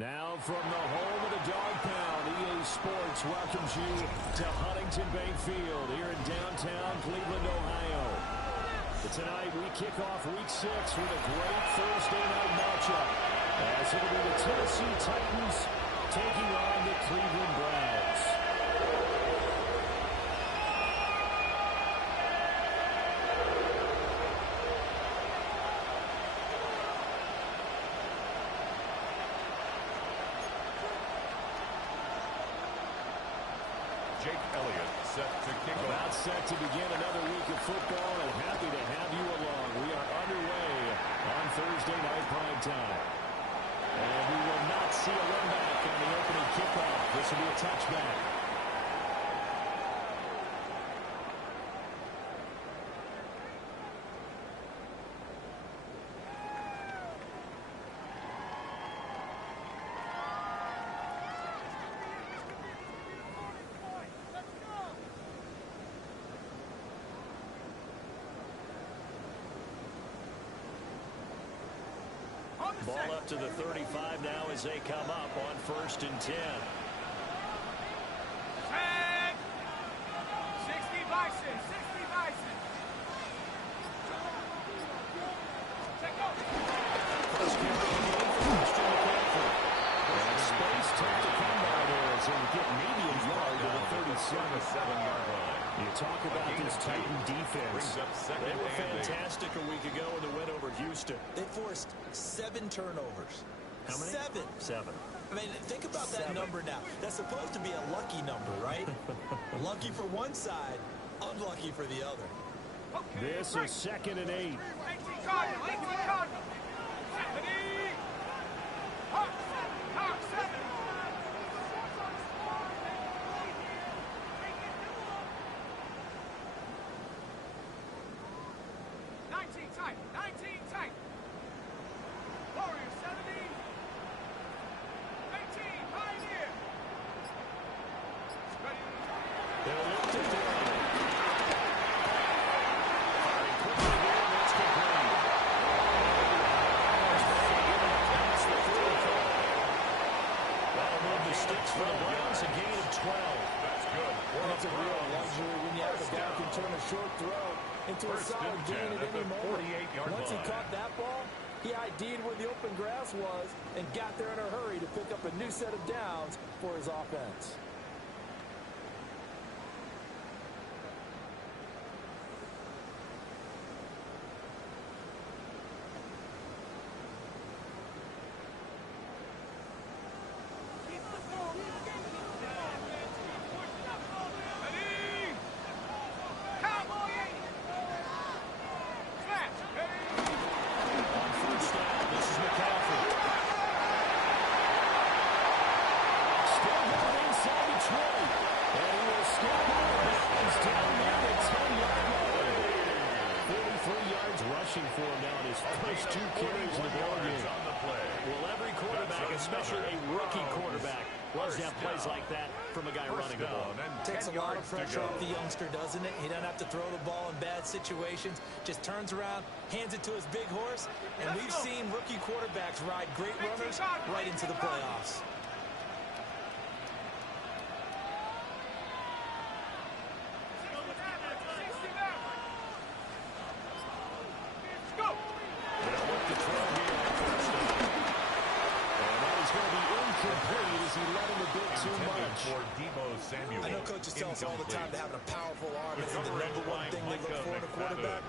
Now from the home of the Dog Pound, EA Sports welcomes you to Huntington Bank Field here in downtown Cleveland, Ohio. But tonight we kick off Week 6 with a great Thursday night matchup, as it'll be the Tennessee Titans taking on the Cleveland Browns. About set to begin another week of football, and happy to have you along. We are underway on Thursday night prime time. And we will not see a run back on the opening kickoff. This will be a touchback. Ball up to the 35 now as they come up on 1st and 10. 60 Bison, 60 Bison. Take over. First carry of the game for Christian McCaffrey. And space tough to come by there as they get maybe a yard to the 37-yard line. You talk about this Titan defense. They were fantastic a week ago in the win over Houston. They forced 7 turnovers. How many? 7. I mean, think about that number now. That's supposed to be a lucky number, right? Lucky for one side, unlucky for the other. Okay, this is 2nd and 8. 18 Cardinal, 18 Cardinal. 70. Hawk, 7. 19 tight, 19 tight. Warriors 70. 18 Pioneer. Ready. They'll look to throw. Firing quickly here, and it's complete. That's the 45. That'll move the sticks for the Browns, a gain of 12. That's good. That's a real luxury when you have a guy who can turn a short throw into a solid gain at any moment. Once he caught that ball, he ID'd where the open grass was and got there in a hurry to pick up a new set of downs for his offense. Rushing for him now in his first 2 carries in the ball game. Well, every quarterback, especially a rookie quarterback, loves to have plays like that from a guy running the ball. Takes a lot of pressure off the youngster, doesn't it? He doesn't have to throw the ball in bad situations. Just turns around, hands it to his big horse, and we've seen rookie quarterbacks ride great runners right into the playoffs. I know coaches tell us all the time that having a powerful arm is the #1 thing they look for in a quarterback.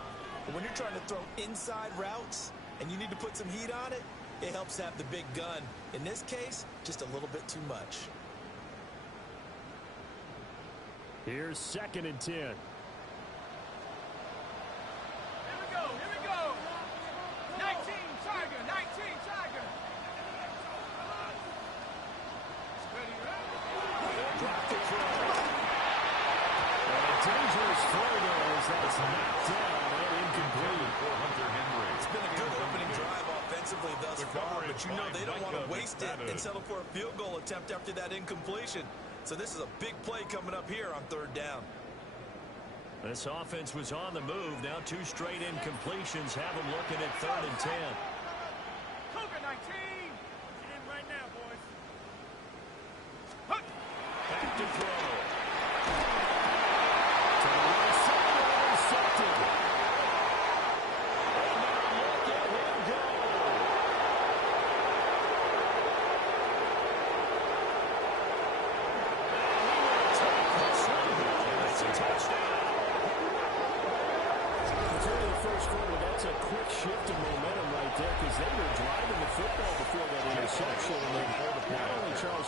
But when you're trying to throw inside routes and you need to put some heat on it, it helps have the big gun. In this case, just a little bit too much. Here's 2nd and 10. Here we go, 19 Tiger, 19 Tiger. Drop the throw. And a dangerous throw there as that's knocked down and incomplete. It's been a good opening drive offensively thus far, but you know they don't want to waste it and settle for a field goal attempt after that incompletion. So this is a big play coming up here on 3rd down. This offense was on the move. Now 2 straight incompletions have them looking at 3rd and 10. Cougar 19. Get in right now, boys.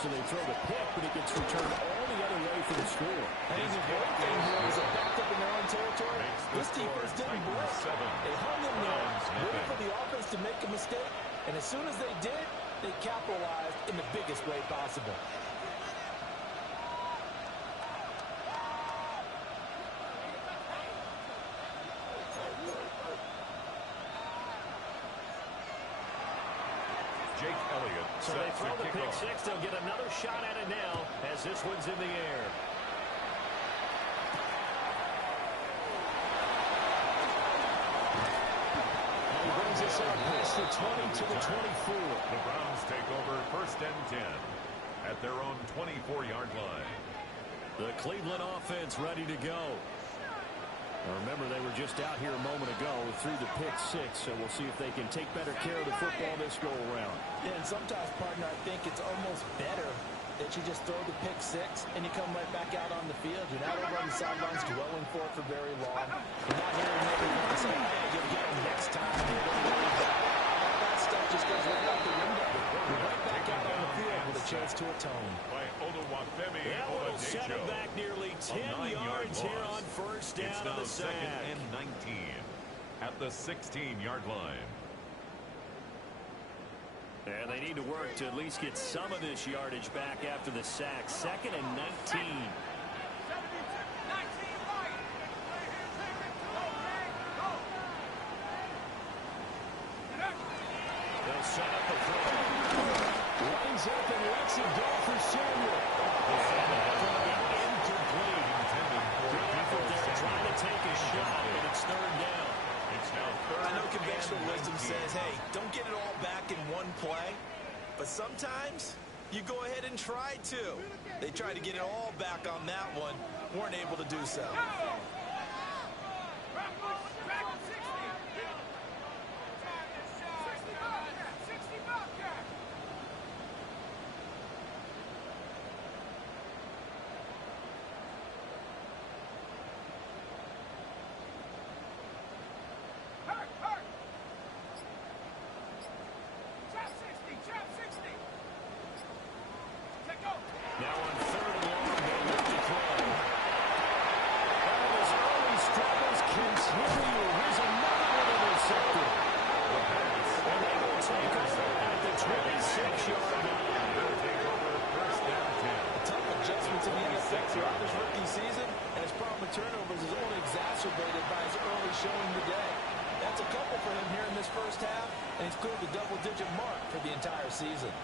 so they throw the pick, but it gets returned all the other way for the score. And the great thing here is a backup in their own territory. This defense didn't blink. They hung in there, waiting for the offense to make a mistake, and as soon as they did, they capitalized in the biggest way possible. So they throw the pick six. They'll get another shot at it now as this one's in the air. And he brings us up past the 20 to the 24. The Browns take over 1st and 10 at their own 24-yard line. The Cleveland offense ready to go. Remember, they were just out here a moment ago through the pick six, so we'll see if they can take better care of the football this go-around. Yeah, and sometimes, partner, I think it's almost better that you just throw the pick six and you come right back out on the field. You're not over on the sidelines dwelling for it for very long. You're not hearing everyone say, hey, you'll get them next time. All that stuff just goes right out the window. You're right back out on the field with a chance to atone. That will set him back nearly 10 yards here on first down of the sack. 2nd and 19 at the 16-yard line. And they need to work to at least get some of this yardage back after the sack. 2nd and 19. They'll set up the throw. Lines up and lets it go for Samuel. Incomplete. Good effort there, trying to take a shot, but it's third down. It's now third. I know conventional wisdom says, hey, don't get it all back in one play. But sometimes you go ahead and try to. They tried to get it all back on that one. Weren't able to do so. Now on third and long, they look to throw. And his early struggles continue. Here's another one intercepted. And they will take over at the 26-yard line. Tough adjustments in the NFL throughout this rookie season, and his problem with turnovers is only exacerbated by his early showing today. That's a couple for him here in this first half, and he's cleared the double-digit mark for the entire season.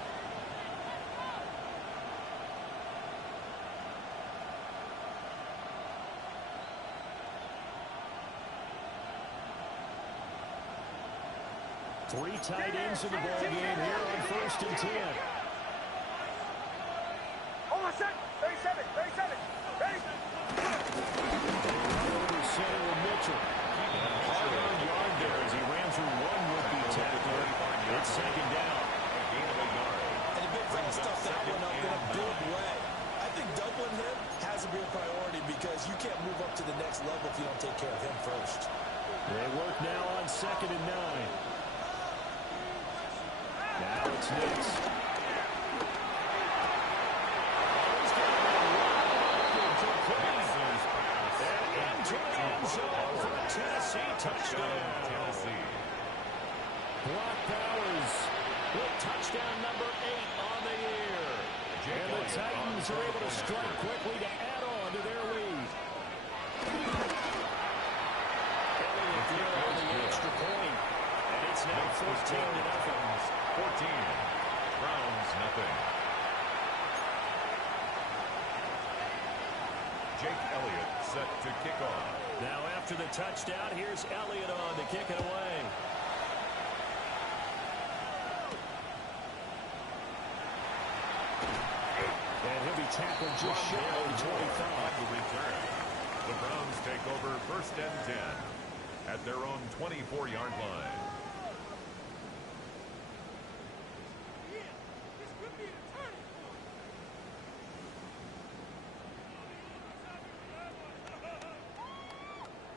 Three tight ends in the ball game here on 1st and 10. Hold on a sec. 37. Ready? Over center with Mitchell. Hard earned yard there as he ran through one rookie tackler. It's 2nd down. And the big fella stuffed that one up in a big way. I think doubling him has to be a priority because you can't move up to the next level if you don't take care of him first. They work now on 2nd and 9. Now it's Nix. Tennessee touchdown. Brock Bowers with touchdown number 8 on the year. And the Titans are able to strike quickly to add on to their lead. Elliott there on the extra point. And it's now 14-0. 14. Browns nothing. Jake Elliott set to kick off. Now after the touchdown, here's Elliott on to kick it away. And he'll be tackled just shy of 25. The return. The Browns take over 1st and 10 at their own 24-yard line.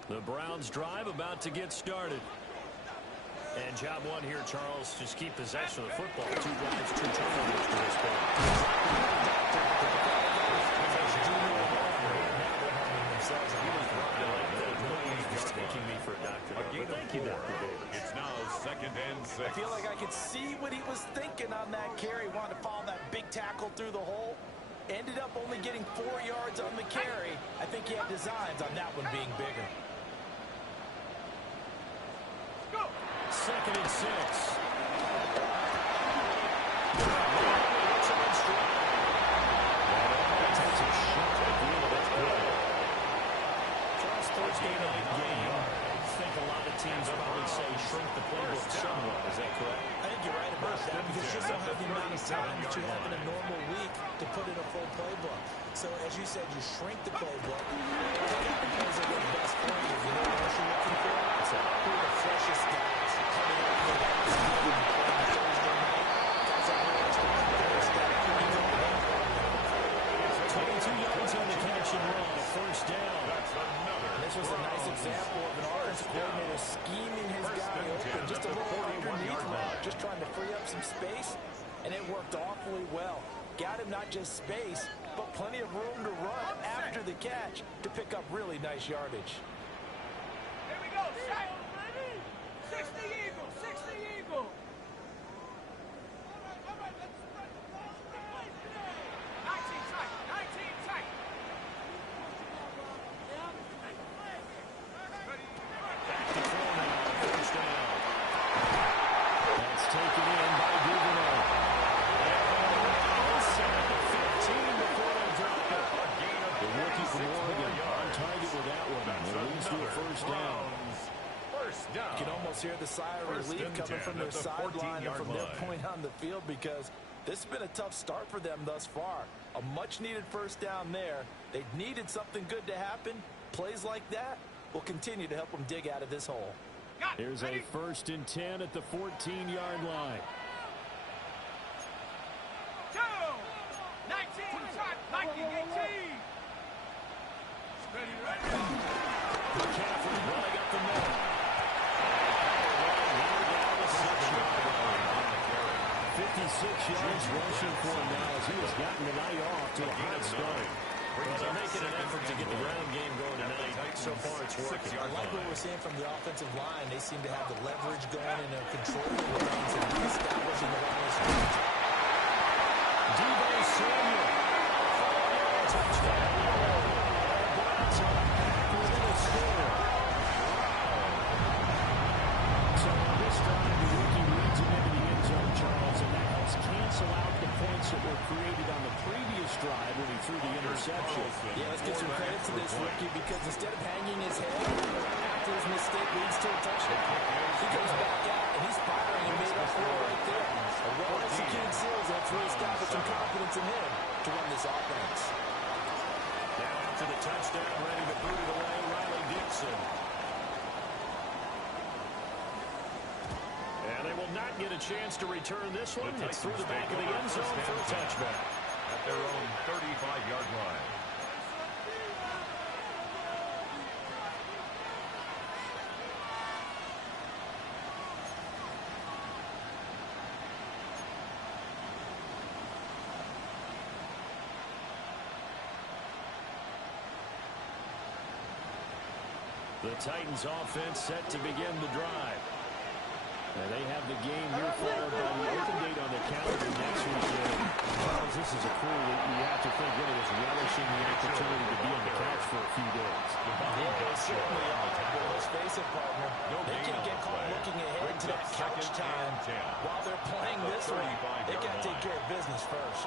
The Browns drive about to get started. And job one here, Charles, just keep possession of the football. 2 drives, 2 turnovers to this point. see what he was thinking on that carry. Wanted to follow that big tackle through the hole. Ended up only getting 4 yards on the carry. I think he had designs on that one being bigger. 2nd and 6. Thursday night game. I think a lot of teams probably say shrink the playbook somewhat. Is that correct? I think you're right about that because you just don't have the amount of time that you have in a normal week to put in a full playbook. So as you said, you shrink the playbook. Take out the plays that work best for you. You know what you're looking for? Who are the freshest guys coming up for that game on Thursday night? Guys that really expect the first step. 22 yards on the catch and run. A first down. This was a nice example of an offensive coordinator scheming his guy open just a little underneath route, just trying to free up some space, and it worked awfully well. Got him not just space, but plenty of room to run after the catch to pick up really nice yardage. Here we go, set. 60 Eagle, 60 Eagle. 19 tight, 19 tight. That's taken in by Duvernay. Inside the 15 before they drop it. The rookie from Oregon on target with that one. It leads to a first down. You can almost hear the sigh of relief coming from their sideline and from their point on the field because this has been a tough start for them thus far. A much-needed first down there. They needed something good to happen. Plays like that will continue to help them dig out of this hole. Here's a 1st and 10 at the 14-yard line. 2, 19 tight, 19, 18. McCaffrey running up the middle. 56 yards rushing for him now as he has gotten the night off to a hot start. Well, they're making an effort to get the ground game going tonight. So far, it's working. I like what we're seeing from the offensive line. They seem to have the leverage going and are controlling the lanes and reestablishing the wireless range. Deebo Samuel. Touchdown. Browns are back within a score. So on this drive, the rookie leads him into the end zone, Charles, and that helps cancel out the points that were created on the previous drive when he threw the interception. Yeah, let's give some credit to this rookie because instead of hanging his head after his mistake leads to a touchdown, he goes back out and he's firing and made up for it right there. A well-executed sales that's really established some confidence in him to run this offense. Now after the touchdown, ready to boot it away, Riley Dixon. And they will not get a chance to return this one. It's through the back of the end zone for a touchback. At their own 35-yard line. The Titans offense set to begin the drive. And they have the game here followed by the open date on the calendar next weekend. Well, this is a crew that you have to think really is relishing the opportunity to be on the couch for a few days. Yeah, they certainly are. But let's face it, partner. They can get caught looking ahead to that couch time while they're playing this one. They got to take care of business first.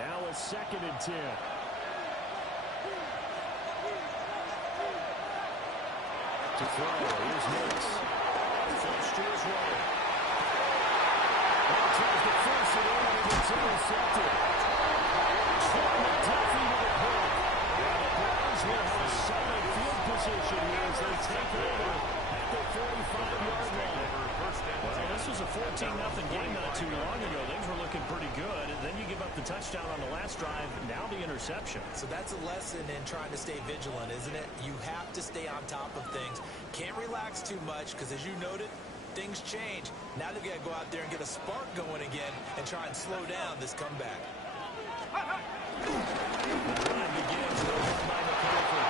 Now a 2nd and 10. To throw, here's Mills. Flips to his right. Now tries to force it in, and it's intercepted. From McDuffie to the hook. And the Browns will have solid field position here as they take over at the 45-yard line. Well, this was a 14-0 game not too long ago. Things were looking pretty good. And then you give up the touchdown on the last drive. Now the interception. So that's a lesson in trying to stay vigilant, isn't it? You have to stay on top of things. Can't relax too much because, as you noted, things change. Now they've got to go out there and get a spark going again and try and slow down this comeback. The drive begins with a run by McCaffrey.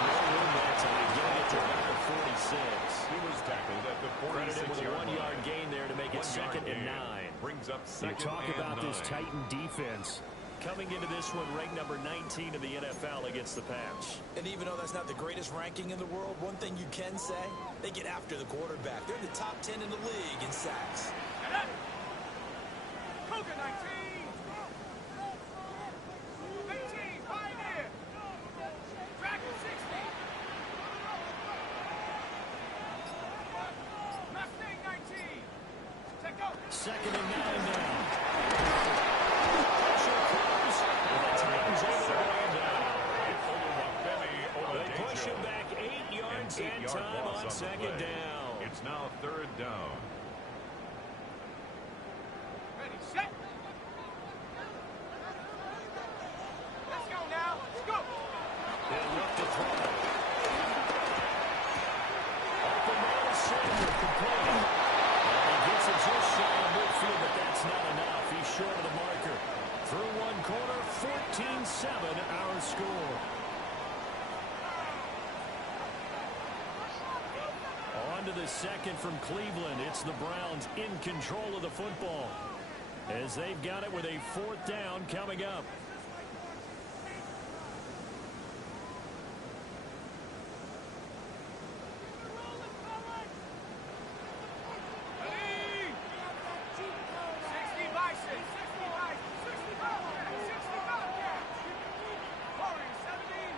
No room there tonight. He was tackled at the 46-yard line. With a 1-yard gain there to make it 2nd and 9. Brings up You 2nd talk and about 9. this Titan defense coming into this one ranked number 19 in the NFL against the pass. And even though that's not the greatest ranking in the world, one thing you can say, they get after the quarterback. They're in the top 10 in the league in sacks. Cougar 19. 18, Pioneer. Dragon 60. Mustang 19. Take over. 2nd and 9 now. They push him back 8 yards and time on 2nd down. It's now 3rd down. Ready, set. Let's go now. Let's go. They'll look to throw. Open man is Samuel, complete. And he gets it just shy of midfield, but that's not enough. He's short of the marker. Through one corner, 14-7 our score. On to the 2nd from Cleveland. It's the Browns in control of the football as they've got it with a 4th down coming up. Ready. 60 by 6. 60 by 65. 65. Warrior 17.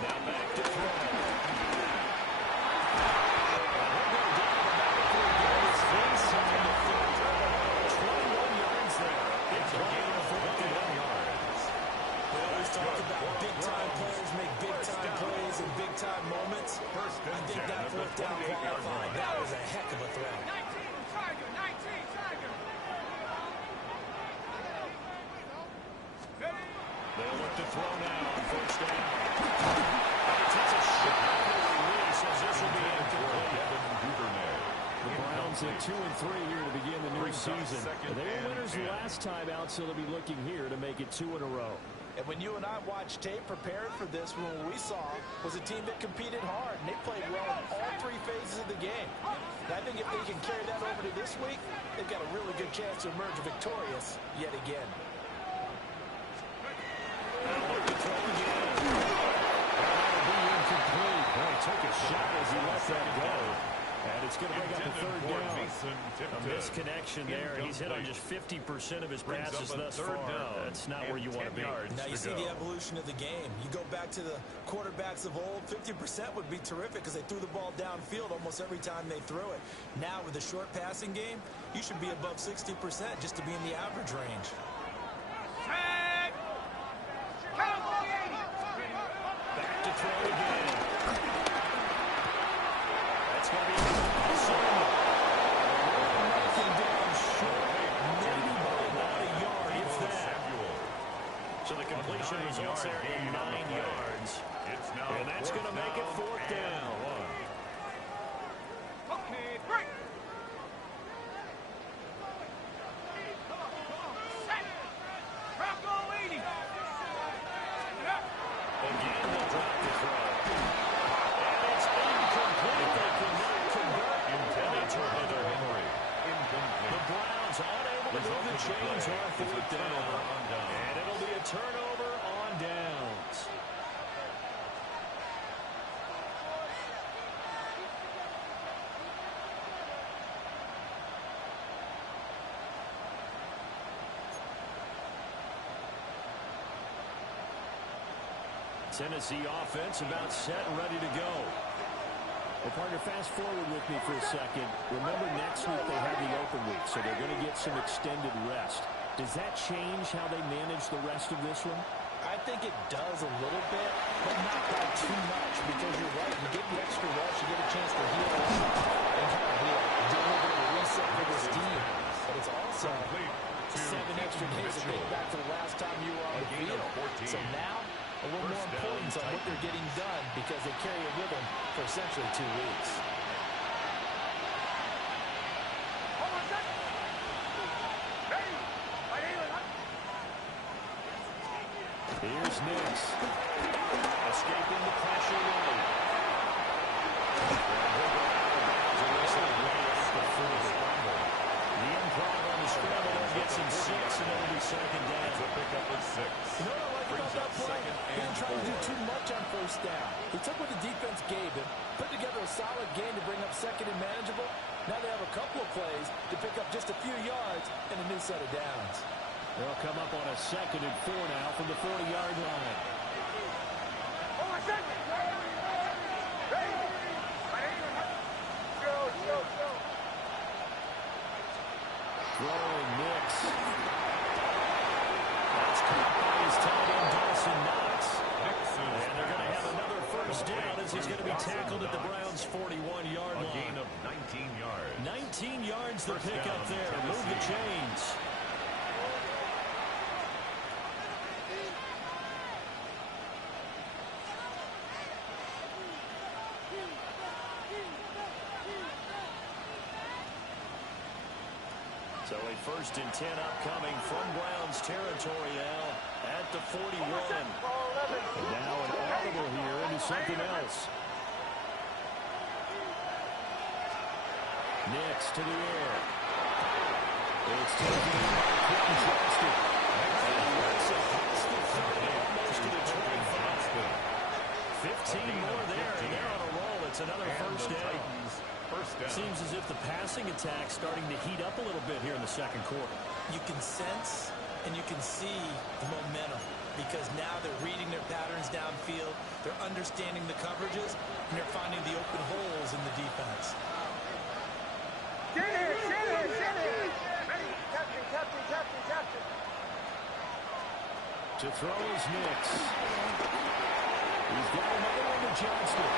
Now back to throw. I think that 4th down qualified. That was a heck of a throw. 19, Tiger. 19, Tiger. Ready. They'll look to throw now on 1st down. He takes a shot at the release as this will be incomplete. The Browns at 2-3 here to begin the new season. They were winners last time out, so they'll be looking here to make it 2 in a row. And when you and I watched tape prepared for this one, what we saw was a team that competed hard, and they played well in all 3 phases of the game. And I think if they can carry that over to this week, they've got a really good chance to emerge victorious yet again. Look to throw again. That'll be incomplete. Boy, took a shot as he let that go. And it's going to bring up a 3rd down. A misconnection there. He's hit on just 50% of his passes thus far. That's not where you want to be. Now you see the evolution of the game. You go back to the quarterbacks of old, 50% would be terrific because they threw the ball downfield almost every time they threw it. Now with the short passing game, you should be above 60% just to be in the average range. Set. Cowboy 80. Back to throw again. That's going to be awesome. Nothing down short. Maybe by about a yard, if that. So the completion results there in 9 yards. And that's going to make it 4th down. Okay, break. Set. Bronco 80. Again, they'll drop the throw. And it's incomplete. They cannot convert. And they turn it over. The Browns unable to move the chains on 4th down. And it'll be a turnover on downs. Tennessee offense about set and ready to go. Well, partner, fast forward with me for a second. Remember, next week they have the open week, so they're going to get some extended rest. Does that change how they manage the rest of this one? I think it does a little bit, but not by too much, because you're right. You get the extra rest, you get a chance to heal and kind of do a little bit of a reset for this team. But it's also 7 extra days to think back to the last time you were on the field. So now, a little more importance on what they're getting done because they carry it with them for essentially 2 weeks. Hold on, set. Ready. Here's Nix. Escaping the pressure late. The improv on the scramble there gets him 6, and it'll be second down. It's a pickup of 6. You know what I like about that play? He didn't try to do too much on first down. He took what the defense gave him, put together a solid game to bring up second and manageable. Now they have a couple of plays to pick up just a few yards and a new set of downs. They'll come up on a 2nd and 4 now from the 40-yard line. Throwing Nix. That's caught by his tight end, Dawson Knox. And they're going to have another first down as he's going to be tackled at the Browns' 41-yard line. A gain of 19 yards. 19 yards the pick up there. Move the chains. So a 1st and 10 upcoming from Browns territory now at the 41. And now an audible here into something else. Nix to the air. It's taken by Quentin Johnston. And he works it past the 30, almost to the 25. 15 more there, and they're on a roll. It's another first down. Seems as if the passing attack's starting to heat up a little bit here in the second quarter. You can sense and you can see the momentum because now they're reading their patterns downfield, they're understanding the coverages, and they're finding the open holes in the defense. Get it! Ready, captain. To throw is Nix. He's got another one to Johnston.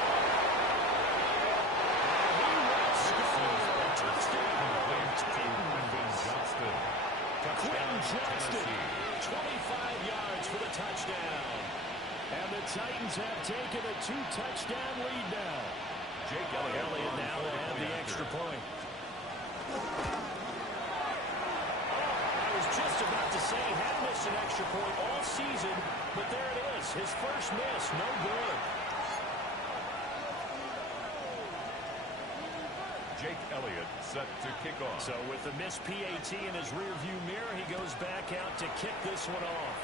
Quentin Johnston, 25 yards for the touchdown. And the Titans have taken a 2-touchdown lead now. Jake Elliott now will have the extra point. I was just about to say he hadn't missed an extra point all season, but there it is. His first miss, no good. Jake Elliott set to kick off. So with the missed PAT in his rearview mirror, he goes back out to kick this one off.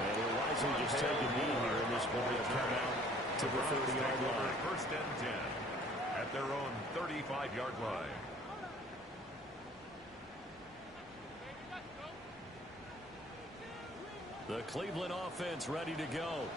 And he'll wisely just take a knee here in this ball will come out to the 30-yard line. 1st and 10 at their own 35-yard line. The Cleveland offense ready to go.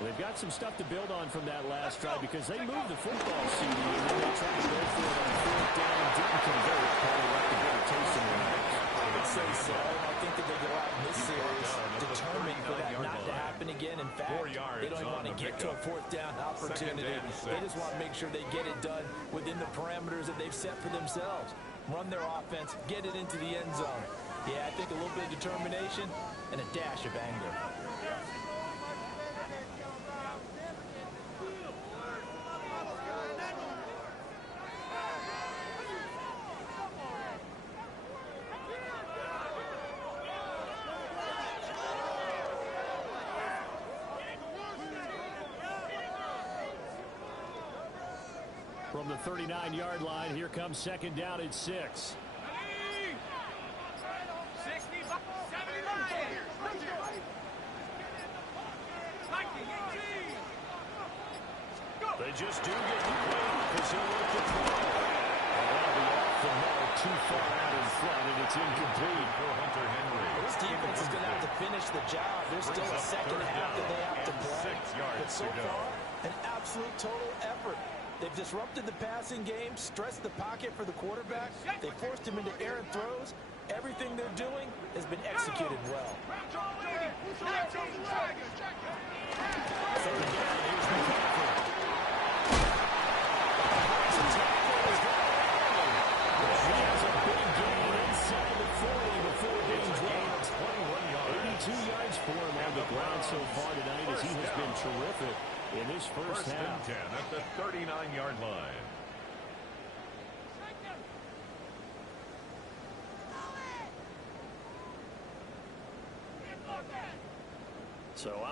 Well, they've got some stuff to build on from that last drive because they moved the football, CD, and then they tried to go for it on 4th down, didn't convert, probably left a better taste in their mouth. I would say so. I think that they go out in this series determined for that not to happen again. In fact, they don't even want to get to a 4th down opportunity. They just want to make sure they get it done within the parameters that they've set for themselves. Run their offense, get it into the end zone. Yeah, I think a little bit of determination and a dash of anger. From the 39-yard line, here comes 2nd down at 6. 60, 75. They just do get the play because he'll work the throw. And that'll be off the mark, too far out in front, and it's incomplete for Hunter Henry. This defense is going to have to finish the job. There's still a second half that they have to play. But so far, an absolute total effort. They've disrupted the passing game, stressed the pocket for the quarterback. They forced him into errant throws. Everything they're doing has been executed well. Third down, here's McCaffrey. He has a big gain inside the 40 before being dropped. 82 yards for him on the ground so far tonight as he has been terrific in this first half. 10 at the 39-yard line.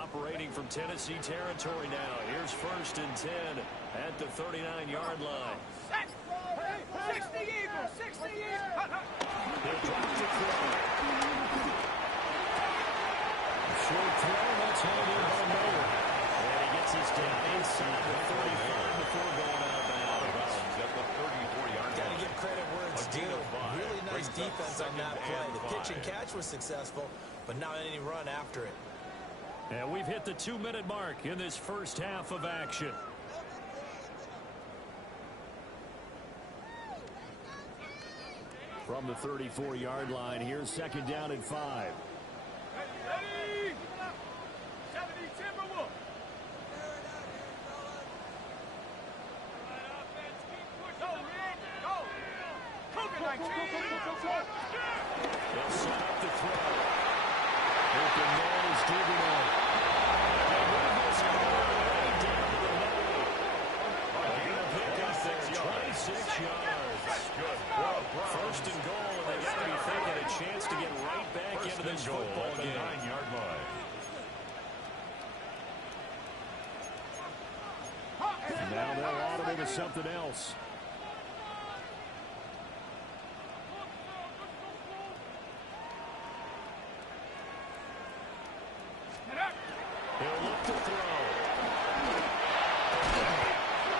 operating from Tennessee territory now. Here's 1st and 10 at the 39-yard line. 60 Eagles, 60 Eagles. He'll drop to throw. Short throw, that's headed in by Miller. And he gets us down inside the 35 before going out of bounds. At the 34-yard Got to line. give credit where it's A gain due. of 5. Really nice Brings up defense on that 2nd play. and The pitch and 5. catch was successful, but not any run after it. And we've hit the 2-minute mark in this first half of action. From the 34-yard line, here's 2nd down and 5. Ready? 70 Timberwolves. Go, Rick, go. Cougar 19. They'll set up the throw. Open man is digging in. They move this ball way down to the middle. They're going to pick up there 26 yards. Good. 1st and goal, and they got to be thinking a chance to get right back into this football game. 9-yard line. Now they'll audible to something else. He'll look to throw.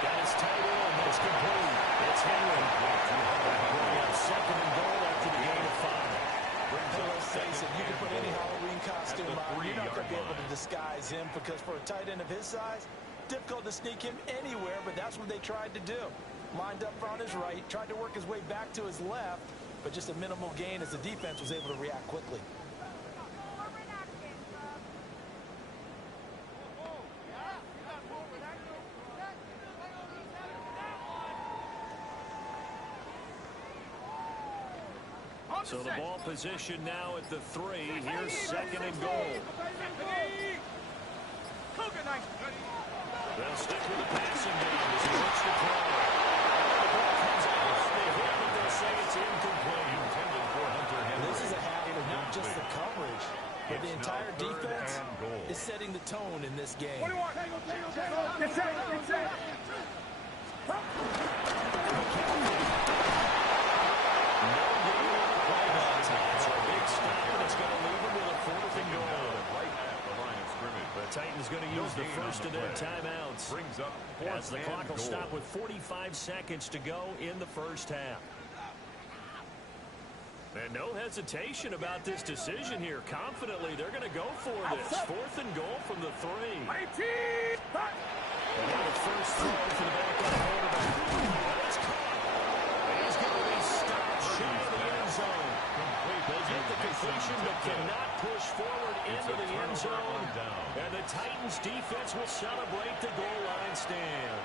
Got his tight end. That's complete. It's Henry. Bring up 2nd and goal after the gain of 5. Let's face it, you can put any Halloween costume on. You're not going to be able to 3-yard disguise him because for a tight end of his size, difficult to sneak him anywhere, but that's what they tried to do. Lined up on his right, tried to work his way back to his left, but just a minimal gain as the defense was able to react quickly. So the ball position now at the 3. Here's 2nd and goal. Cougar 19. They'll stick with the passing game as he looks to throw. The ball comes out. They hit, but they'll say it's incomplete. Intended for Hunter Henry. This is a half of not just the coverage, but the It's entire now 3rd defense and goal. is setting the tone in this game. 21. Get set, get set. Titans going to use the first of their timeouts. Brings up As the clock will stop with 45 seconds to go in the first half. And no hesitation about this decision here. Confidently, they're going to go for this. 4th and goal from the 3. And now the first throw for the backup quarterback. That's caught. He's going to be stopped short of the end zone. They get the completion but cannot push forward into the end zone. And the Titans defense will celebrate the goal line stand.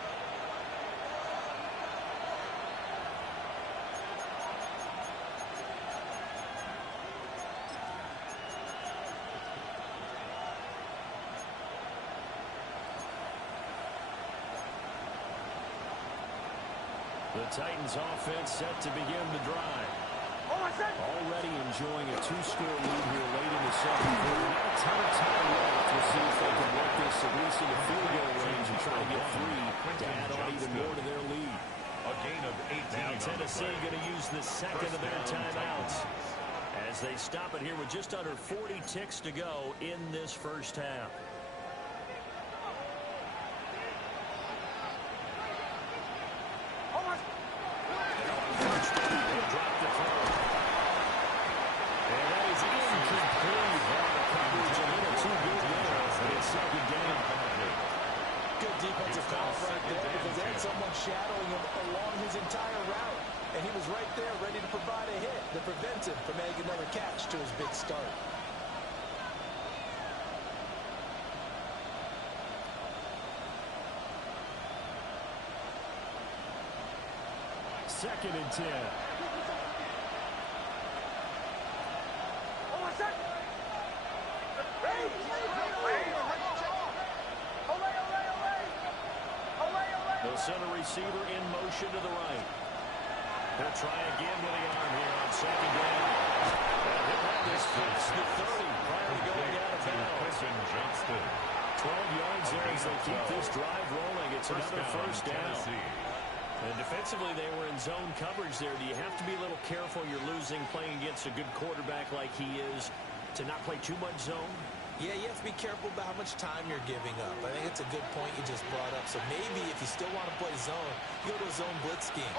The Titans offense set to begin the drive. Already enjoying a 2-score lead here late in the 2nd quarter. Not a ton of time left. We'll see if they can work this at least in the field goal range and try to get 3 to add on even more to their lead. A gain of 18. Now Tennessee going to use the 2nd of their timeouts as they stop it here with just under 40 ticks to go in this first half. Shadowing him along his entire route, and he was right there ready to provide a hit to prevent him from making another catch to his big start. Second and 10. They'll send a receiver in motion to the right. They'll try again with the arm here on 2nd down. And he'll have this fix the 30 prior to going out of bounds. Johnston. 12 yards there as they keep this drive rolling. It's another first down. And defensively, they were in zone coverage there. Do you have to be a little careful? You're losing playing against a good quarterback like he is to not play too much zone? Yeah, you have to be careful about how much time you're giving up. I think it's a good point you just brought up. So maybe if you still want to play zone, you go to a zone blitz scheme.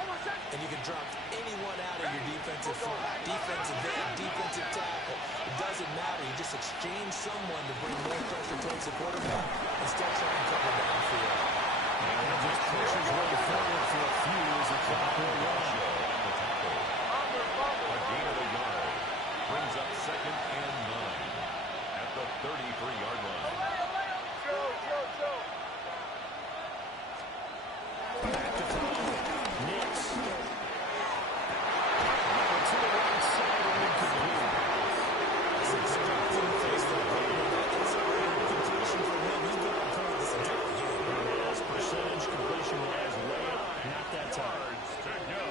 And you can drop anyone out of your defensive front, defensive end, defensive tackle. It doesn't matter. You just exchange someone to bring more pressure towards the quarterback and still try and cover downfield. And it just pushes way forward for a few as the clock will run. A gain of a yard. Brings up 2nd and 9 at the 33-yard line. Back to throw. Nix. To the right side and incomplete. That's a surprising face for the quarterback. That is a rare completion for him. He's been on point this entire game. His percentage completion-wise way up. Not that time. To go.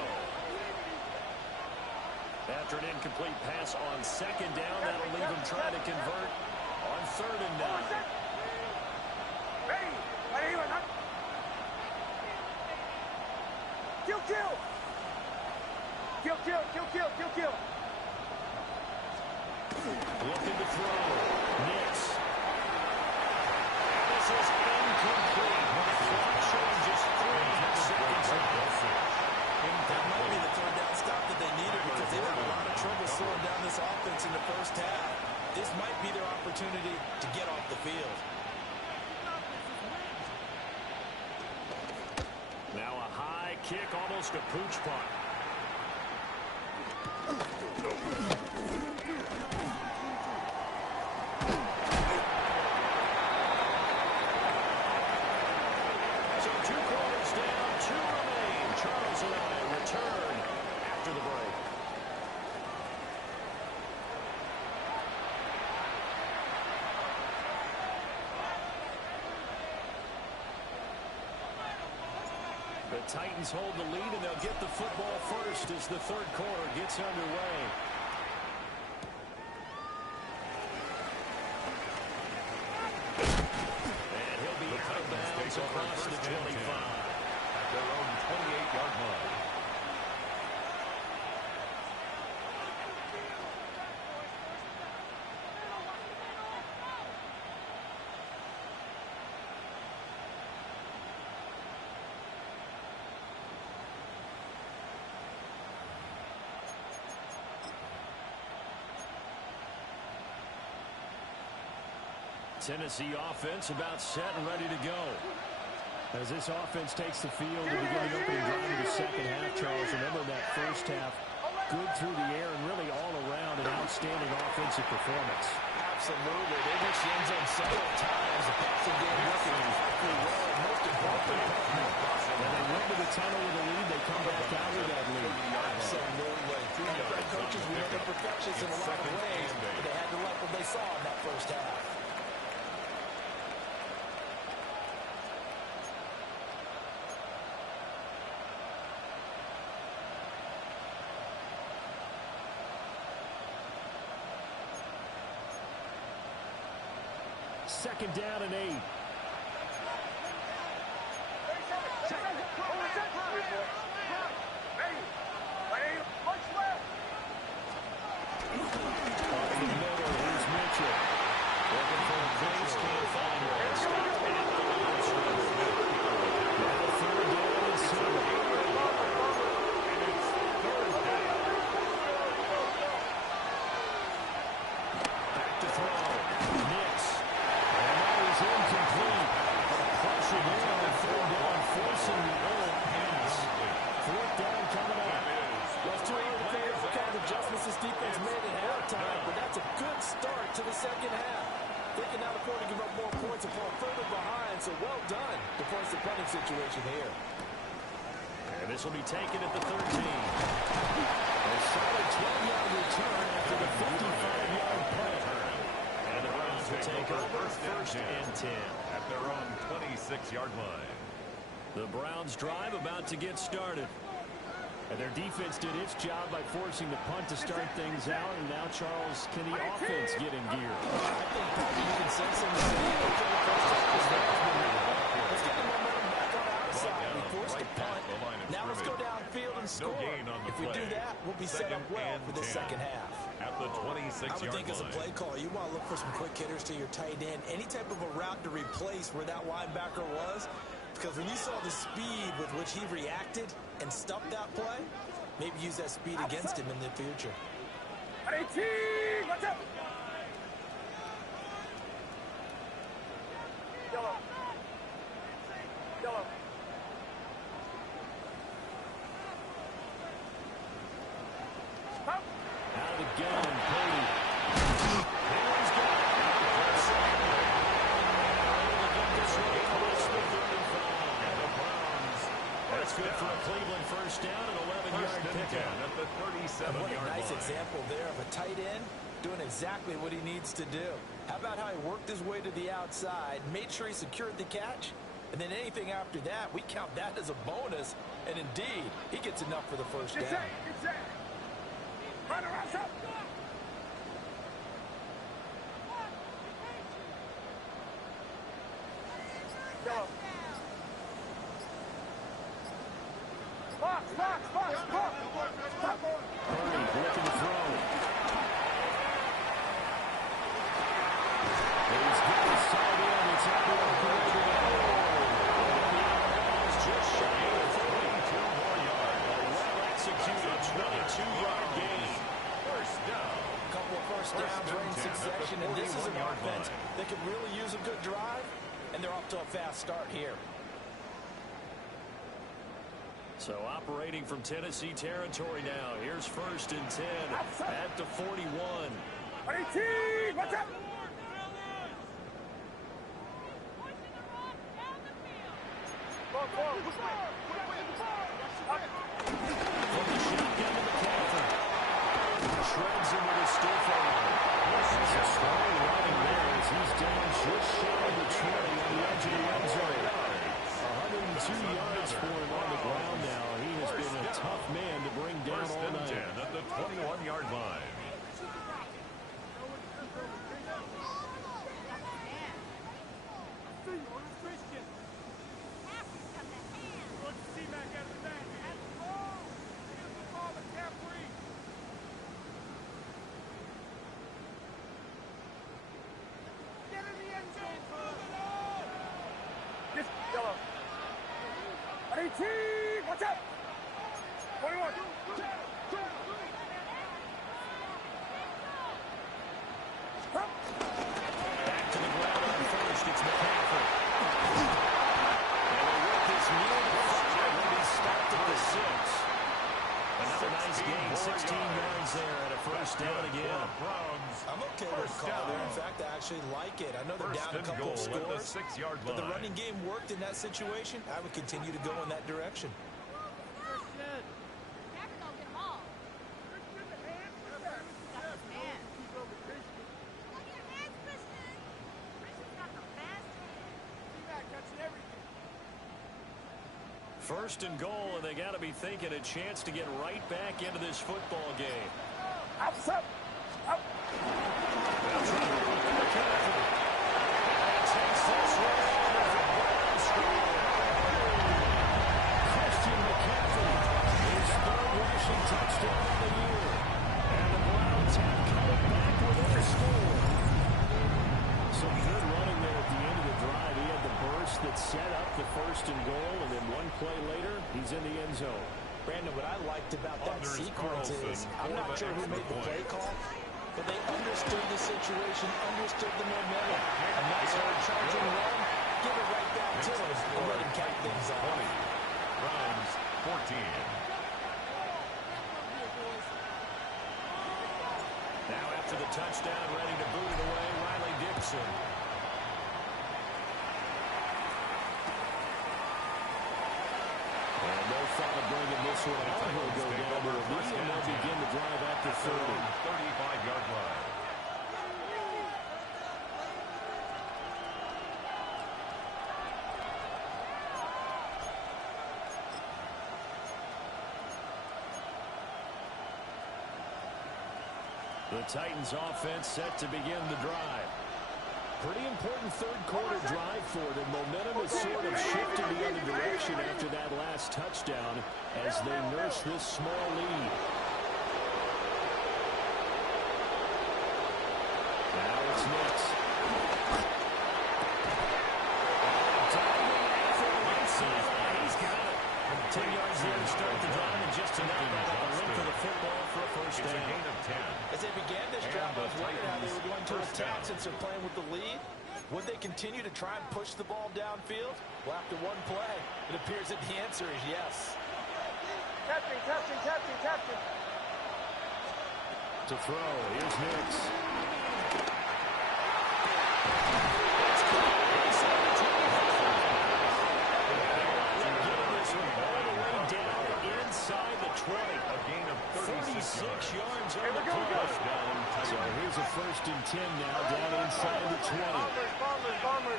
After an incomplete pass on 2nd down, that'll leave him trying to convert on 3rd and 9. Kill. Looking to throw. Nix. This is incomplete. The clock showing just 3 seconds left. That might be the 3rd down stop that they needed because they've had a lot of trouble slowing down this offense in the first half. This might be their opportunity to get off the field. Now a high kick, almost a pooch punt. So 2 quarters down, 2 remain. Charles and I return after the break. The Titans hold the lead, and they'll get the football first as the 3rd quarter gets underway. And he'll be out of bounds across the 25. At their own 28-yard line. Tennessee offense about set and ready to go. As this offense takes the field to begin the opening drive of the 2nd half, Charles, remember that first half, good through the air and really all around an outstanding offensive performance. Absolutely. They reached the end zone several times. The passing game working perfectly well. Most important, when they went to the tunnel with a lead, they come back out with that lead. Absolutely. NFL coaches, we know they're perfectionists in a lot of ways, but they had to like what they saw in that first half. Second down and 8. Off the middle, here's Mitchell. Looking for a place, can't find one. Stopped at the line of scrimmage. Now 3rd down and 7. Back to throw. Nix. And that is incomplete. Pressure there on 3rd down, forcing the early pass. 4th down coming up. Well, it's too early to figure out what kind of adjustments this defense made at halftime, but that's a good start to the 2nd half. They can now afford to give up more points and fall further behind, so well done to force the punting situation here. And this will be taken at the 13. A solid 12-yard return after the 55-yard punt. And the Browns will take over 1st and 10. At their own 26-yard line. The Browns drive about to get started. And their defense did its job by forcing the punt to start things out. And now, Charles, can the offense get in gear? I think you can sense some of the will be set up well for the second half. At the 26-yard line. I would think as a play caller, you want to look for some quick hitters to your tight end. Any type of a route to replace where that linebacker was. Because when you saw the speed with which he reacted and stuffed that play, maybe use that speed against him in the future. 18, watch out! Yellow. Yellow. Stop. Out again, Purdy. He's got it. That's good for a Cleveland first down and 11-yard pickup. At the 37-yard What a nice line. example there of a tight end doing exactly what he needs to do. How about how he worked his way to the outside, made sure he secured the catch, and then anything after that, we count that as a bonus. And indeed, he gets enough for the first down. Get set. Run around, stop. Yellow. Box. Stop. Purdy looking to throw. He's got his tight end. It's out of the just shy of 42 more yards. A well-executed 22-yard gain. First down. A couple of first downs right in succession, and this is an offense that could really use a good drive, and they're off to a fast start here. So operating from Tennessee territory now. Here's 1st and 10 at the 41. 18, watch out. From the shotgun to McCaffrey. Shreds him with a stiff arm. That's a strong running there as he's down just shy of the 20 on the edge of the end zone. 102 yards for him on the ground now. He has been a tough man to bring down First all and night. 10 at the 21-yard line. Yellow. 18, watch out. 21. Stop. Back to the ground on first. It's McCaffrey. And they work this near the 5 when he stopped at the 6. Another nice gain, 16 yards there and a first down again. I'm okay with the call there. In fact, I actually like it. I know they're down a couple of scores, but the running game worked in that situation. I would continue to go in that direction. First and goal, and they got to be thinking a chance to get right back into this football game. Outside. Out. They'll try to run to McCaffrey. Takes this one over the Browns score. Christian McCaffrey, his 3rd rushing touchdown of the year. And the Browns have come back with a score. Some good running there at the end of the drive. He had the burst that set up the first and goal, and then one play later, he's in the end zone. Brandon, what I liked about that sequence is, I'm not sure who made the play call, but they understood the situation, understood the momentum. A nice hard charging run, give it right back to him, and let him cap things off. Browns 14. Now after the touchdown, ready to boot it away, Riley Dixon. And no thought of bringing this one out. He'll go down to a knee, and they'll begin the drive at the 30. 35-yard line. The Titans offense set to begin the drive. Pretty important third-quarter drive for them. Momentum has sort of shifted the other direction after that last touchdown as they nurse this small lead. would start the drive and just enough right on the length of the football for a first down. It's a gain of 10. As they began this drive, I was wondering how they were going to attack since they're playing with the lead. Would they continue to try and push the ball downfield? Well, after one play, it appears that the answer is yes. Captain. To throw, here's Nix. Inside the 20. A gain of 36 yards on the play. So here's a 1st and 10 now down inside the 20. Bombers.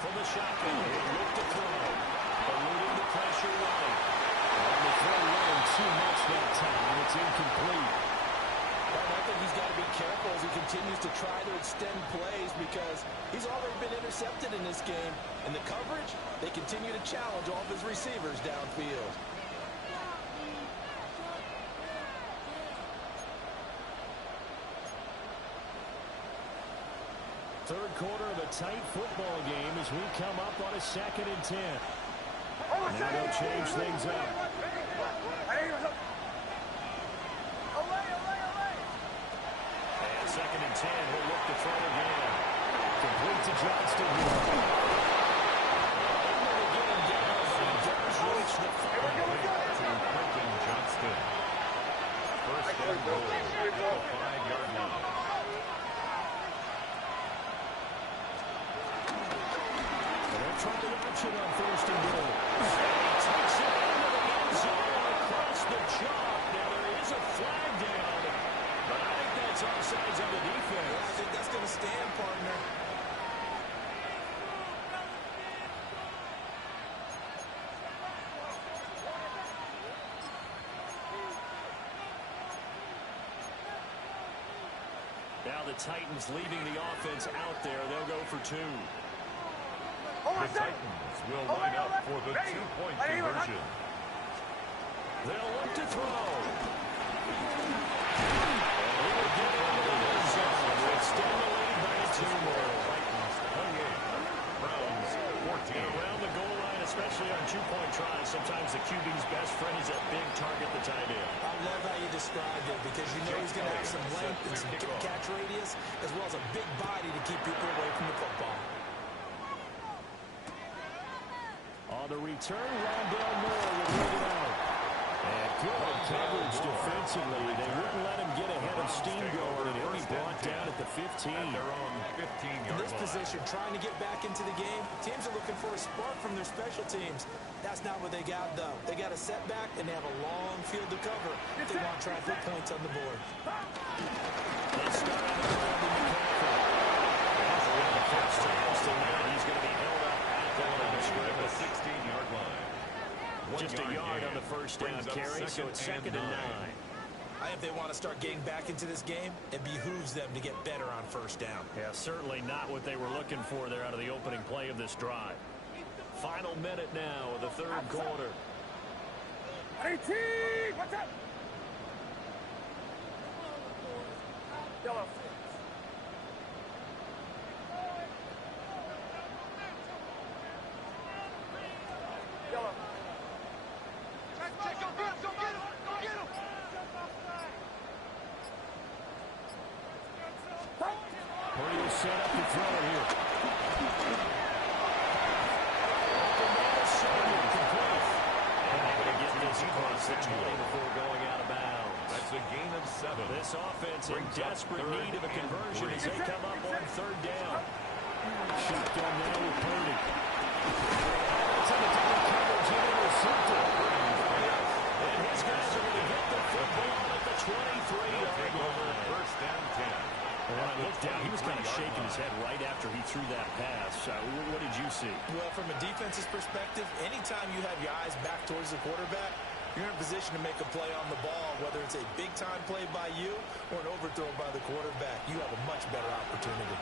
From the shotgun, he'll look to throw. Eluding the pressure right. And the throw running too much that time. It's incomplete. Well, I think he's got to be careful as he continues to try to extend plays because he's already been intercepted in this game. And the coverage, they continue to challenge all of his receivers downfield. Third quarter of a tight football game as we come up on a 2nd and 10. Now they'll change things up. And 2nd and 10, he'll look to throw again. Complete to Johnston. Johnston. First and goal at the 5-yard line. They'll try the option on 1st and goal. Takes it into the end zone across the chalk. Now there is a flag down, but I think that's offsides on the defense. I think that's going to stand, partner. Now the Titans leaving the offense out there. They'll go for 2. The Titans will line up for the 2-point conversion. They'll look to throw. He will get it into the end zone to extend the lead by 2 more. Titans 28, Browns 14. And around the goal line, especially on 2-point tries, sometimes the QB's best friend is that big target, the tight end. I love how you described it because you know he's going to have some length and some catch radius as well as a big body to keep people away from the football. On the return, Rondell Moore will lead it out. And good coverage defensively. They wouldn't let him get ahead of Steamgoer, and he'll be brought down at the 15. At their own 15-yard line. In this position, trying to get back into the game, teams are looking for a spark from their special teams. That's not what they got, though. They got a setback, and they have a long field to cover if they want to try and put points on the board. Let's start on the ground in McCaffrey. That's one of the first times tonight. He's going to be held up at the line of scrimmage. 16-yard line. Just a yard on the first down carry, so it's 2nd and 9. I think if they want to start getting back into this game, it behooves them to get better on 1st down. Yeah, certainly not what they were looking for there out of the opening play of this drive. Final minute now of the 3rd quarter. 18! What's up? Yellow. Yellow. Check, go get him! Go get him! Go get him! Purdy will set up the throw here. And able to get this across the 20 before going out of bounds. That's a gain of 7. This offense in desperate need of a conversion as they come up on 3rd down. Shotgun now with Purdy. It's in the double coverage. He intercepted. And his guys are going to get the football at the 23-yard line. 1st and 10. When I looked down, he was kind of shaking his head right after he threw that pass. What did you see? Well, from a defense's perspective, anytime you have your eyes back towards the quarterback, you're in a position to make a play on the ball, whether it's a big-time play by you or an overthrow by the quarterback. You have a much better opportunity.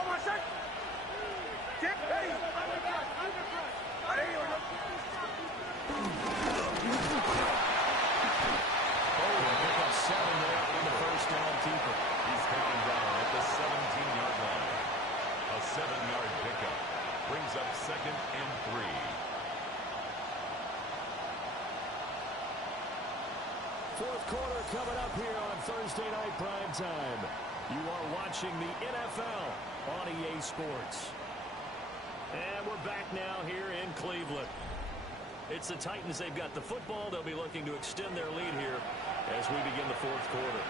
Hold on a sec. Get ready. Pickup 7 there on the first down keeper. He's taken down at the 17-yard line. A 7-yard coming up here on Thursday Night Primetime. You are watching the NFL on EA Sports. And we're back now here in Cleveland. It's the Titans. They've got the football. They'll be looking to extend their lead here as we begin the fourth quarter.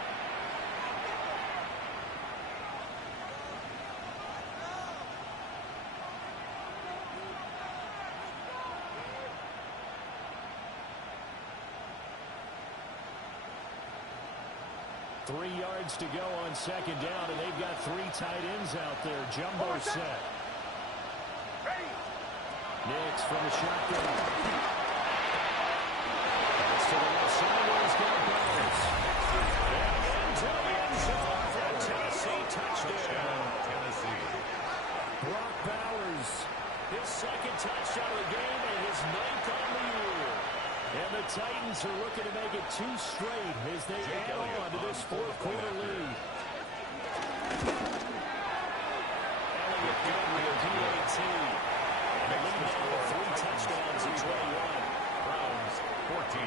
Three yards to go on second down, and they've got three tight ends out there. Jumbo set. Nix from the shotgun. Pass to the left side where he's got Bowers. And into the end zone for a Tennessee touchdown. Tennessee. Brock Bowers, his second touchdown of the game and his ninth on the year. And the Titans are looking to make it two straight as they add on to this fourth quarter lead. Elliott good with a PAT. And the lead now with 3 touchdowns in 21. Browns 14.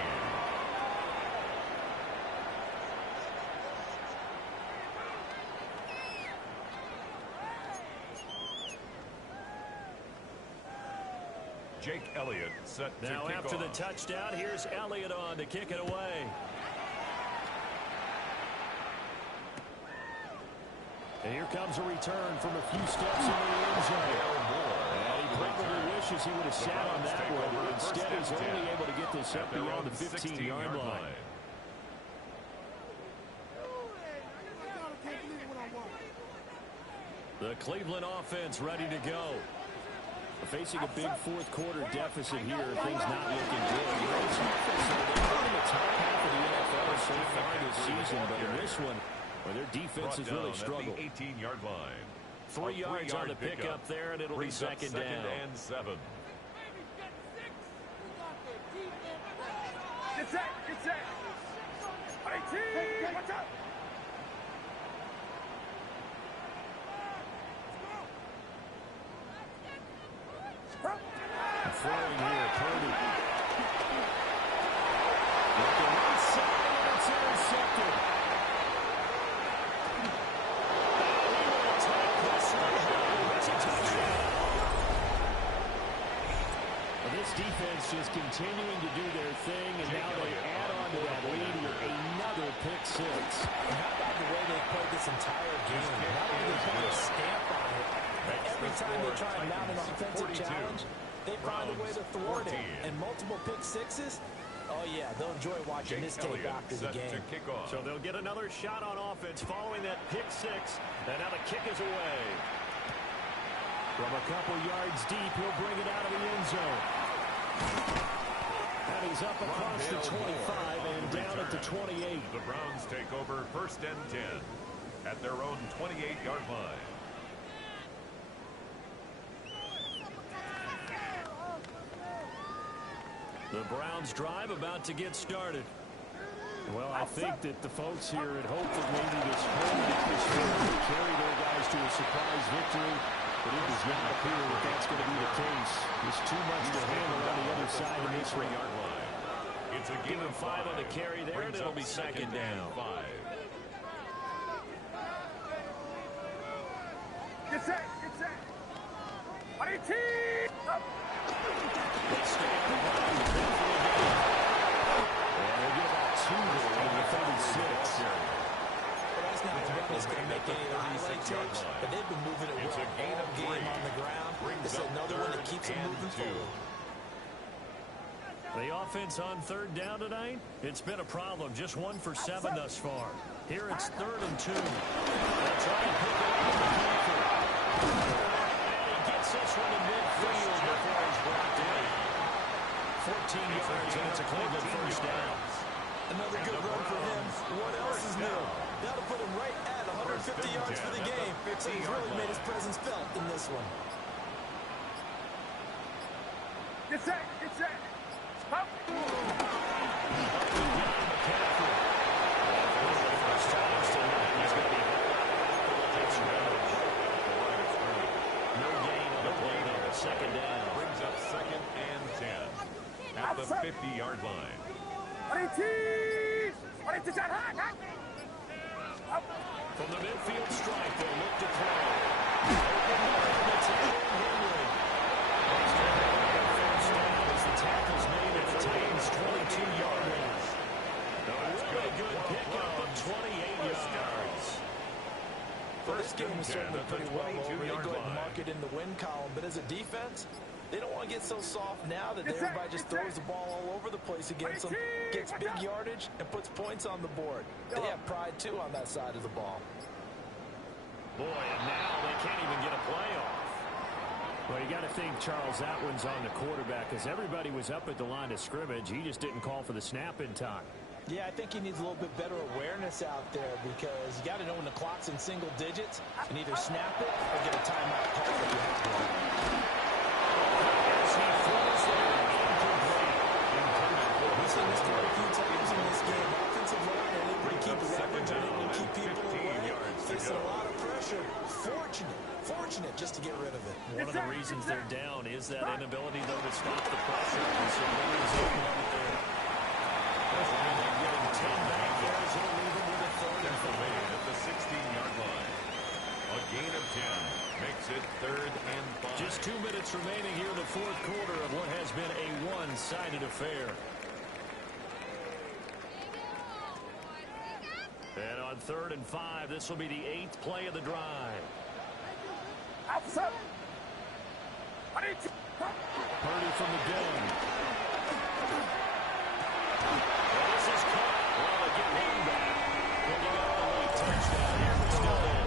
Jake Elliott set to now kick after off. the touchdown, here's Elliott on to kick it away. And here comes a return from a few steps into the end zone. And he probably wishes he would have sat on that one. Instead, he's only able to get this up beyond the 15-yard line. The Cleveland offense ready to go. Facing a big fourth quarter deficit here, things not looking good. This offense, they're in the top half of the NFL so far this season, but in this one, where their defense has really struggled. 18-yard line. 3 yards on the pickup there, and it'll be second down. And 7. Get set, get set. 18, watch out. Throwing here, Purdy. Looking inside, and it's intercepted. He will attack this one. It's a touchdown. Well, this defense just continuing to do their thing, and now they add on to that lead with another pick six. And how about the way they played this entire game? Not only they put a stamp on it, but every time they try and mount an offensive challenge, they find a way to thwart it. And multiple pick sixes, oh yeah, they'll enjoy watching this tape after the game. So they'll get another shot on offense following that pick six. And now the kick is away. From a couple yards deep, he'll bring it out of the end zone. And he's up across the 25 and down at the 28. The Browns take over first and 10 at their own 28-yard line. The Browns drive about to get started. Well, I think that the folks here had hoped that maybe this home atmosphere would carry their guys to a surprise victory, but it does not appear that that's going to be the case. There's too much to handle on the other side of this one. It's a Give him 5 on the carry there, and it'll be second down. 5. Get set, get set. 18, up. They stay on the ground. And they get about 2 there on the 36. Well, that's not that's going to make any of the highlight tapes, but they've been moving it well all game on the ground. This is another one that keeps them moving forward. The offense on third down tonight, it's been a problem. Just 1 for 7 thus far. Here it's 3rd and 2. They'll try and pick it up with the Panther. And he gets this one in midfield before he's brought in. 14 yards, and it's a Cleveland first down. Another good run for him. What else is new? That'll put him right at 150 yards for the game. So he's really made his presence felt in this one. Get set, get set. Up. Second down. Brings up 2nd and 10 at the 50-yard line. 18, From the midfield stripe, they'll look to throw. Open middle, that's Henry. First down as the tackle's made at the Titans' 22-yard line. A really good pickup of 28 yards. First game was certainly pretty well over. They go ahead and mark it in the win column. But as a defense, they don't want to get so soft now that everybody just throws the ball all over the place against them, gets big yardage, and puts points on the board. They have pride, too, on that side of the ball. Boy, and now they can't even get a play off. Well, you got to think, Charles, that one's on the quarterback because everybody was up at the line of scrimmage. He just didn't call for the snap in time. Yeah, I think he needs a little bit better awareness out there because you got to know when the clock's in single digits and either snap it or get a timeout call if you have to. We've seen this quite a few times in this game. Offensive line are able to keep leverage and able to keep people away. Facing a lot of pressure. Fortunate just to get rid of it. One of the reasons they're down is that inability, though, to stop the pressure. And so Williams open up there. They're getting 10 back there. So they'll leave them with a third and 5 at the 16-yard line. A gain of 10 makes it 3rd and 5. Just 2 minutes remaining here in the fourth quarter of what has been a one-sided affair. And on 3rd and 5, this will be the 8th play of the drive. Purdy from the gun. Well, this is caught. Well, they get him back. Looking at a late touchdown here, but still in.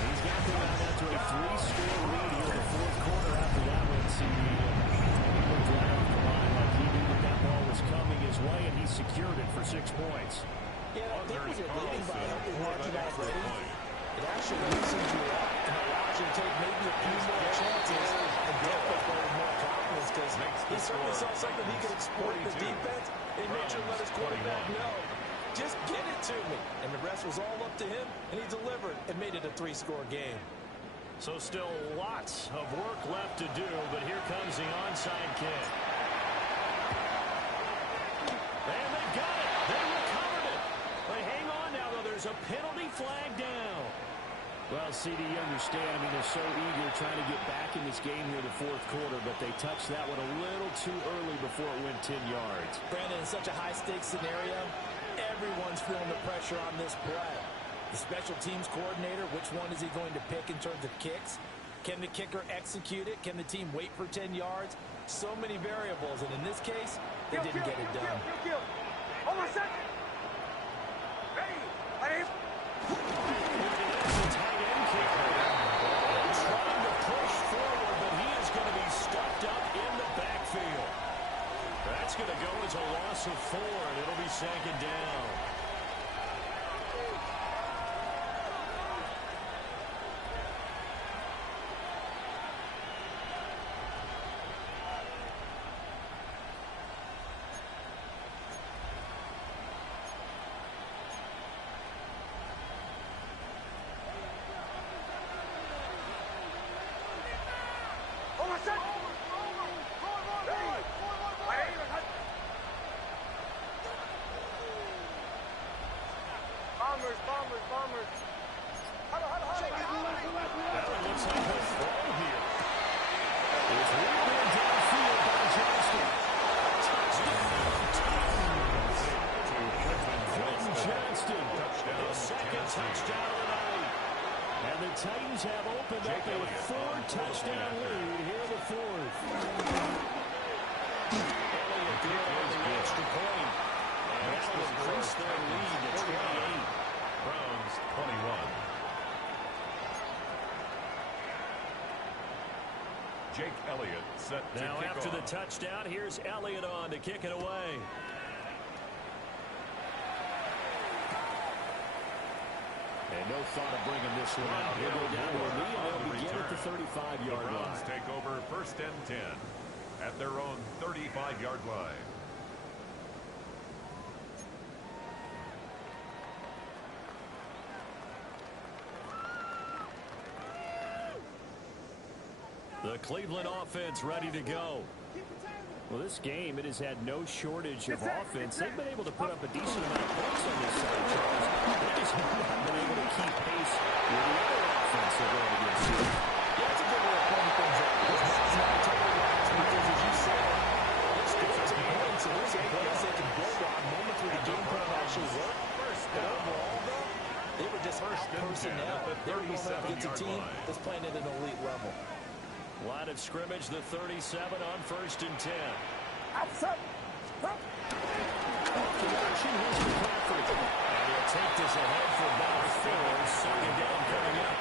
He's got them out now to a 3-score lead here in the fourth quarter after that one. CD looked right off the line like he knew that ball was coming his way, and he secured it for 6 points. Yeah, I think when you're leading by a healthy margin already, it actually loosens you up and allows you to take maybe a few more chances and get with more confidence because he certainly saw something he could exploit the defense and made sure to let his quarterback know. Just get it to me. And the rest was all up to him, and he delivered and made it a 3-score game. So still lots of work left to do, but here comes the onside kick. And they got it. They recovered it. But hang on now, though. There's a penalty flag down. Well, CD, you understand. I mean, they're so eager trying to get back in this game here in the fourth quarter, but they touched that one a little too early before it went 10 yards. Brandon, in such a high-stakes scenario, everyone's feeling the pressure on this play. The special teams coordinator, which one is he going to pick in terms of kicks? Can the kicker execute it? Can the team wait for 10 yards? So many variables, and in this case, they didn't get it done. Hold on a second. Ready. Trying to push forward, but he is going to be stuffed up in the backfield. That's going to go as a loss of 4, and it'll be 2nd down. Bombers. That one looks like a throw here. It's wheeled in downfield by Johnston. Quentin Johnston, his 2nd touchdown of the night. And the Titans have opened up a 4-touchdown lead here in the fourth. Elliott there on the extra point. And that will increase their lead to 28. Browns 21. Jake Elliott set to now kick after off. the touchdown, here's Elliott on to kick it away. And no thought of bringing this one out. He'll go down to a knee, and they'll begin at the 35-yard line. Browns take over 1st and 10 at their own 35-yard line. The Cleveland offense ready to go. Well, this game, it has had no shortage of offense. They've been able to put up a decent amount of points on this side, Charles. They just have not been able to keep pace with the other offense they're going against here. Yeah, that's a good way of pointing things out. This is not totally lost because, as you said, it's good to points, and there's some plays they can build on, moments where the game plan actually worked. But overall, though, they were just personnel. They were going up against a team that's playing at an elite level. Line of scrimmage, the 37 on 1st and 10. Outside. Action is McCaffrey. And he'll take this ahead for about 4. Second down coming up.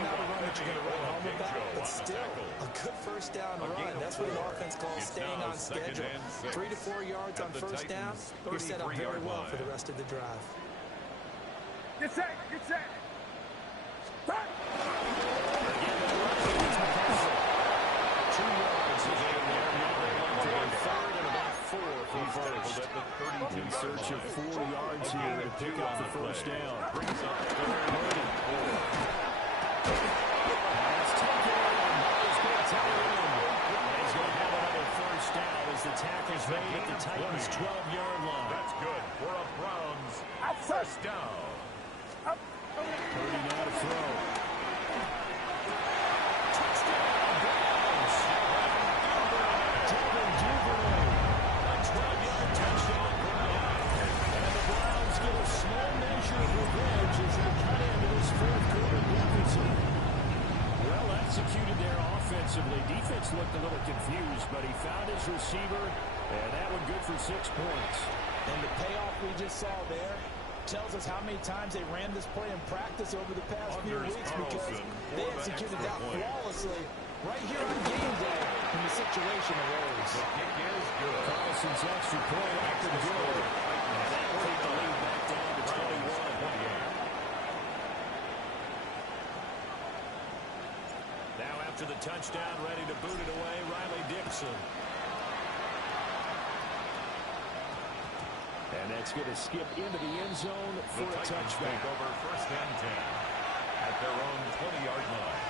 Not a run that you're going to run home with that, but still a good first down run. That's what an offense calls staying on schedule. 3 to 4 yards on first down. You're set up very well for the rest of the drive. Get set. Get set. Start. 2 yards to gain there. Now they want to go 3rd and about 4 for first. In search of 4 yards here to pick up the first down. Brings up 3rd and 4. Pass taken in. He's going to tie it in. He's going to have another first down as the tackle's made at the Titans' 12-yard line. That's good for a Browns first down. Purdy now to throw. Well executed there offensively. Defense looked a little confused, but he found his receiver, and that one good for 6 points. And the payoff we just saw there tells us how many times they ran this play in practice over the past few weeks, because they executed that flawlessly right here on game day when the situation arose. The kick is good. Carlson's extra point after the goal. And that will take the lead back down to 21. Now after the touchdown, ready to boot it away, Riley Dixon. And that's going to skip into the end zone for a touchdown. Take over 1st and 10 at their own 20-yard line.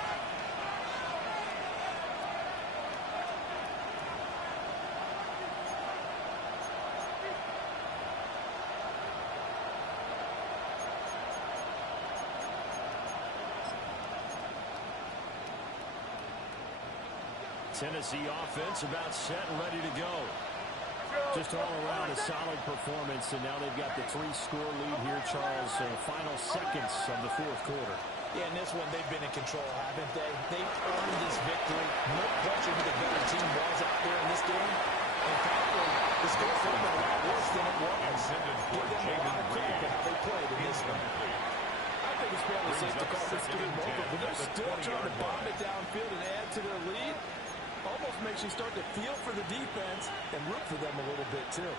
Tennessee offense about set and ready to go. Just all around a solid performance, and now they've got the 3-score lead here, Charles. So final seconds of the 4th quarter. Yeah, in this one, they've been in control, haven't they? They've earned this victory. No question who the better team was out there in this game. And frankly, the score could have been a lot worse than it was. Give them a lot of credit for how they played in this one. I think it's fairly safe to call this game over, but they're still trying to bomb it downfield and add to their lead. Almost makes you start to feel for the defense and root for them a little bit, too.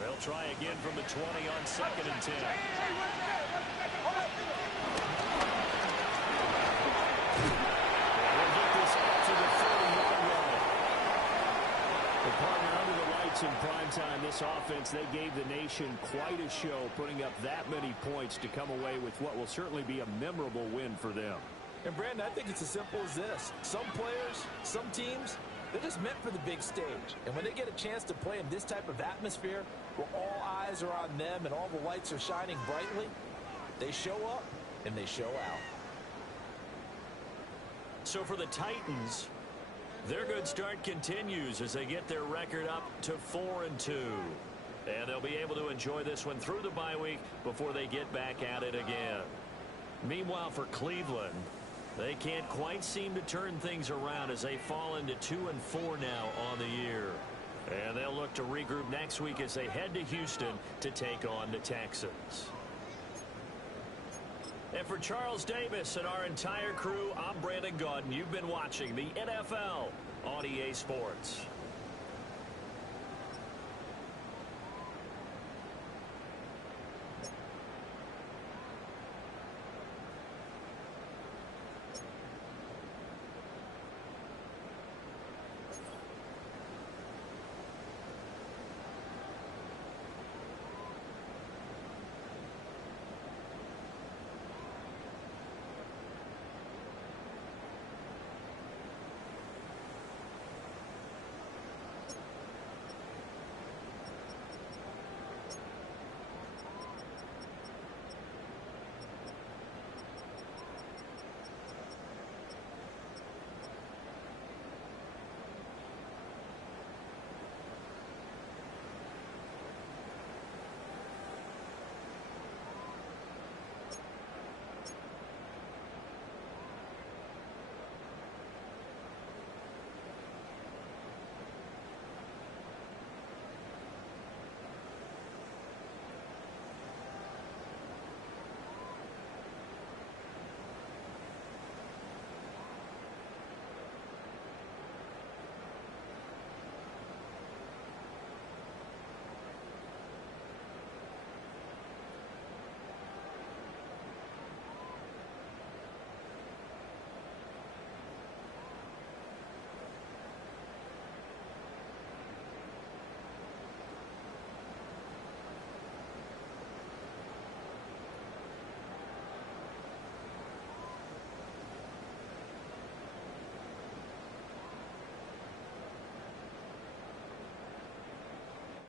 They'll try again from the 20 on 2nd and 10. They'll get this out to the 30-yard line. The partner under the lights in primetime, this offense, they gave the nation quite a show, putting up that many points to come away with what will certainly be a memorable win for them. And, Brandon, I think it's as simple as this. Some players, some teams, they're just meant for the big stage. And when they get a chance to play in this type of atmosphere where all eyes are on them and all the lights are shining brightly, they show up and they show out. So for the Titans, their good start continues as they get their record up to 4-2. And they'll be able to enjoy this one through the bye week before they get back at it again. Meanwhile, for Cleveland, they can't quite seem to turn things around as they fall into 2-4 now on the year. And they'll look to regroup next week as they head to Houston to take on the Texans. And for Charles Davis and our entire crew, I'm Brandon Gaudin. You've been watching the NFL on EA Sports.